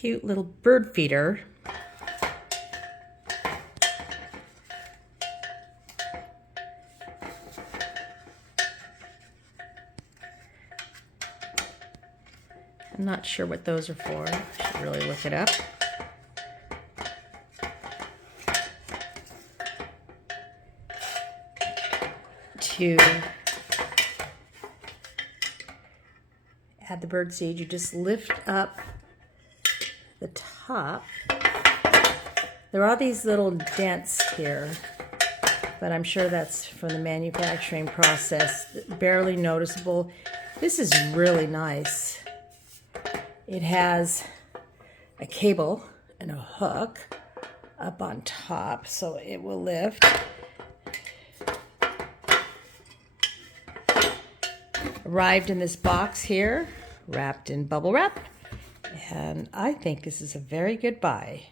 cute little bird feeder. I'm not sure what those are for. I should really look it up. To add the bird seed, you just lift up the top. There are these little dents here, but I'm sure that's from the manufacturing process. Barely noticeable. This is really nice. It has a cable and a hook up on top, so it will lift. Arrived in this box here, wrapped in bubble wrap, and I think this is a very good buy.